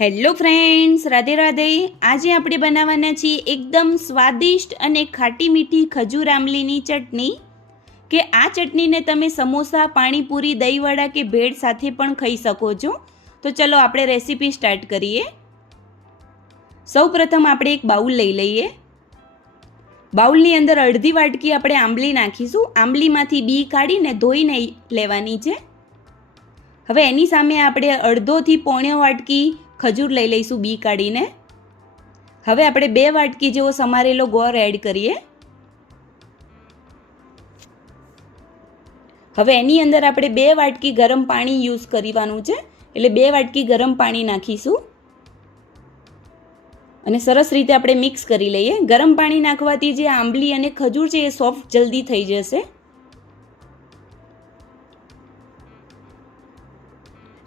Hello friends, Radhe Radhe. આજે આપણે બનાવવાના છીએ એકદમ સ્વાદિષ્ટ અને ખાટી મીઠી ખજૂર આમલીની ચટણી. કે આ ચટણીને તમે સમોસા, પાણીપુરી, દહીંવડા કે ભેળ સાથે પણ ખાઈ શકો છો. તો ચલો આપણે રેસીપી સ્ટાર્ટ કરીએ. સૌપ્રથમ આપણે એક બાઉલ લઈ લઈએ. બાઉલની અંદર અડધી વાટકી આપણે આંબલી નાખીશું. આંબલીમાંથી બી કાઢીને ધોઈને લેવાની છે. હવે એની સામે આપણે અડધોથી પોણો વાટકી ખજૂર લઈ લઈશું બી કાઢીને. હવે આપણે 2 વાટકી જેવો સમારેલો ગોળ એડ કરીએ. હવે એની અંદર આપણે 2 વાટકી ગરમ પાણી યુઝ કરવાનું છે, એટલે 2 વાટકી ગરમ પાણી નાખીશું અને સરસ રીતે આપણે મિક્સ કરી લઈએ. ગરમ પાણી નાખવાથી જે આંબલી અને ખજૂર છે એ સોફ્ટ જલ્દી થઈ જશે.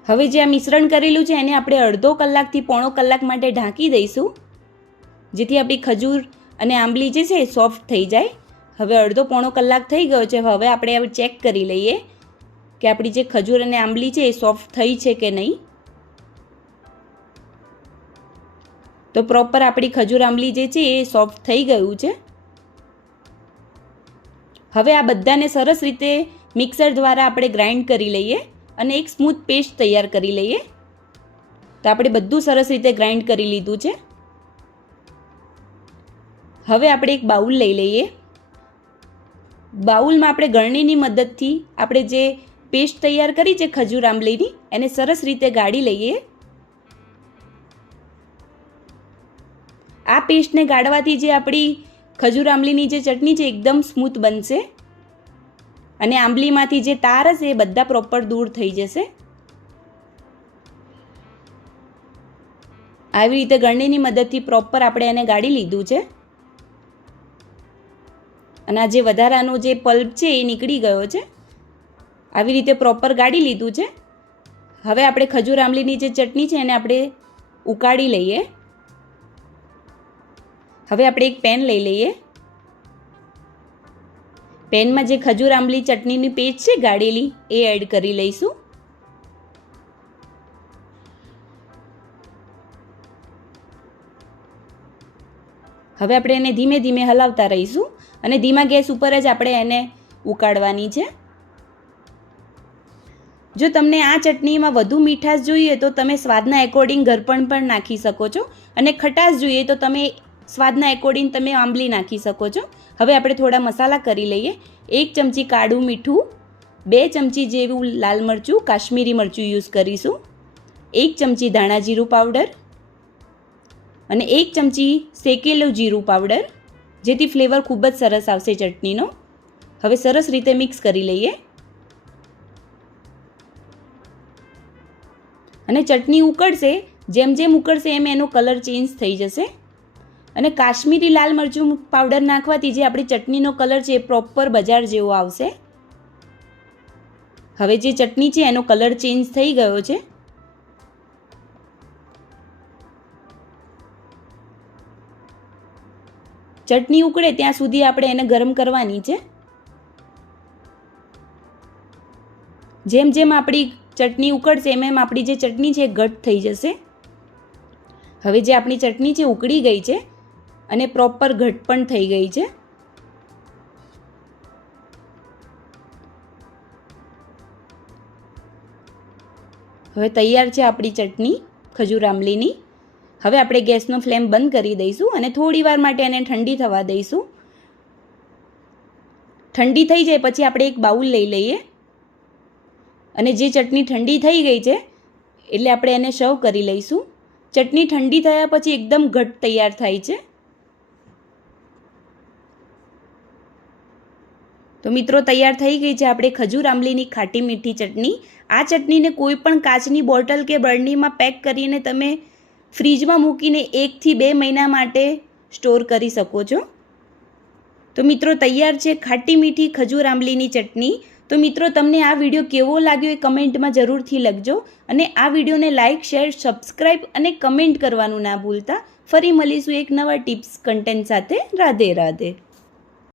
હવે જે આ મિશ્રણ કરેલું છે એને આપણે અડધો કલાકથી પોણો કલાક માટે ઢાંકી દઈશું, જેથી આપણી ખજૂર અને આંબલી જે છે એ સોફ્ટ થઈ જાય. હવે અડધો પોણો કલાક થઈ ગયો છે. હવે આપણે ચેક કરી લઈએ કે આપણી જે ખજૂર અને આંબલી છે એ સોફ્ટ થઈ છે કે નહીં. તો પ્રોપર આપણી ખજૂર આંબલી જે છે એ સોફ્ટ થઈ ગયું છે. હવે આ બધાને સરસ રીતે મિક્સર દ્વારા આપણે ગ્રાઇન્ડ કરી લઈએ અને એક સ્મૂથ પેસ્ટ તૈયાર કરી લઈએ. તો આપણે બધું સરસ રીતે ગ્રાઇન્ડ કરી લીધું છે. હવે આપણે એક બાઉલ લઈ લઈએ. બાઉલમાં આપણે ગળણીની મદદથી આપણે જે પેસ્ટ તૈયાર કરી છે ખજૂર આંબલીની, એને સરસ રીતે ગાળી લઈએ. આ પેસ્ટને ગાળવાથી જે આપણી ખજૂર આંબલીની જે ચટણી છે એકદમ સ્મૂથ બનશે અને આંબલીમાંથી જે તાર હશે એ બધા પ્રોપર દૂર થઈ જશે. આવી રીતે ગળણીની મદદથી પ્રોપર આપણે એને ગાળી લીધું છે અને આ જે વધારાનો જે પલ્પ છે એ નીકળી ગયો છે. આવી રીતે પ્રોપર ગાળી લીધું છે. હવે આપણે ખજૂર આંબલીની જે ચટણી છે એને આપણે ઉકાળી લઈએ. હવે આપણે એક પેન લઈ લઈએ. પેનમાં જે ખજૂર આંબલી ચટણીની પેસ્ટ છે ગાળેલી એ એડ કરી લઈશું. હવે આપણે એને ધીમે ધીમે હલાવતા રહીશું અને ધીમા ગેસ ઉપર જ આપણે એને ઉકાળવાની છે. જો તમને આ ચટણીમાં વધુ મીઠાશ જોઈએ તો તમે સ્વાદના એકોર્ડિંગ ગળપણ પણ નાખી શકો છો અને ખટાશ જોઈએ તો તમે સ્વાદના એકોર્ડિંગ તમે આંબલી નાખી શકો છો. હવે આપણે થોડા મસાલા કરી લઈએ. 1 ચમચી કાળું મીઠું, 2 ચમચી જેવું લાલ મરચું, કાશ્મીરી મરચું યુઝ કરીશું, 1 ચમચી ધાણા જીરું પાવડર અને 1 ચમચી શેકેલું જીરું પાવડર, જેથી ફ્લેવર ખૂબ જ સરસ આવશે ચટણીનો. હવે સરસ રીતે મિક્સ કરી લઈએ અને ચટણી ઉકળશે. જેમ જેમ ઉકળશે એમ એનો કલર ચેન્જ થઈ જશે અને કાશ્મીરી લાલ મરચું પાવડર નાખવાથી જે આપણી ચટણીનો કલર છે એ પ્રોપર બજાર જેવો આવશે. હવે જે ચટણી છે એનો કલર ચેન્જ થઈ ગયો છે. ચટણી ઉકળે ત્યાં સુધી આપણે એને ગરમ કરવાની છે. જેમ જેમ આપણી ચટણી ઉકળશે એમ એમ આપણી જે ચટણી છે એ ઘટ થઈ જશે. હવે જે આપણી ચટણી છે ઉકળી ગઈ છે અને પ્રોપર ઘટ પણ થઈ ગઈ છે. હવે તૈયાર છે આપણી ચટણી ખજૂર આંબલીની. હવે આપણે ગેસનો ફ્લેમ બંધ કરી દઈશું અને થોડી વાર માટે એને ઠંડી થવા દઈશું. ઠંડી થઈ જાય પછી આપણે એક બાઉલ લઈ લઈએ અને જે ચટણી ઠંડી થઈ ગઈ છે એટલે આપણે એને સર્વ કરી લઈશું. ચટણી ઠંડી થયા પછી એકદમ ઘટ તૈયાર થાય છે. તો મિત્રો, તૈયાર થઈ ગઈ છે આપણે ખજૂર આંબલીની ખાટી મીઠી ચટણી. આ ચટણીને કોઈ પણ કાચની બોટલ કે બરણીમાં પેક કરીને તમે ફ્રીજમાં મૂકીને 1 થી 2 મહિના માટે સ્ટોર કરી શકો છો. તો મિત્રો, તૈયાર છે ખાટી મીઠી ખજૂર આંબલીની ચટણી. તો મિત્રો, તમને આ વિડીયો કેવો લાગ્યો એ કમેન્ટમાં જરૂરથી લખજો અને આ વિડીયોને લાઇક, શેર, સબસ્ક્રાઈબ અને કમેન્ટ કરવાનું ના ભૂલતા. ફરી મળીશું એક નવા ટિપ્સ કન્ટેન્ટ સાથે. રાધે રાધે.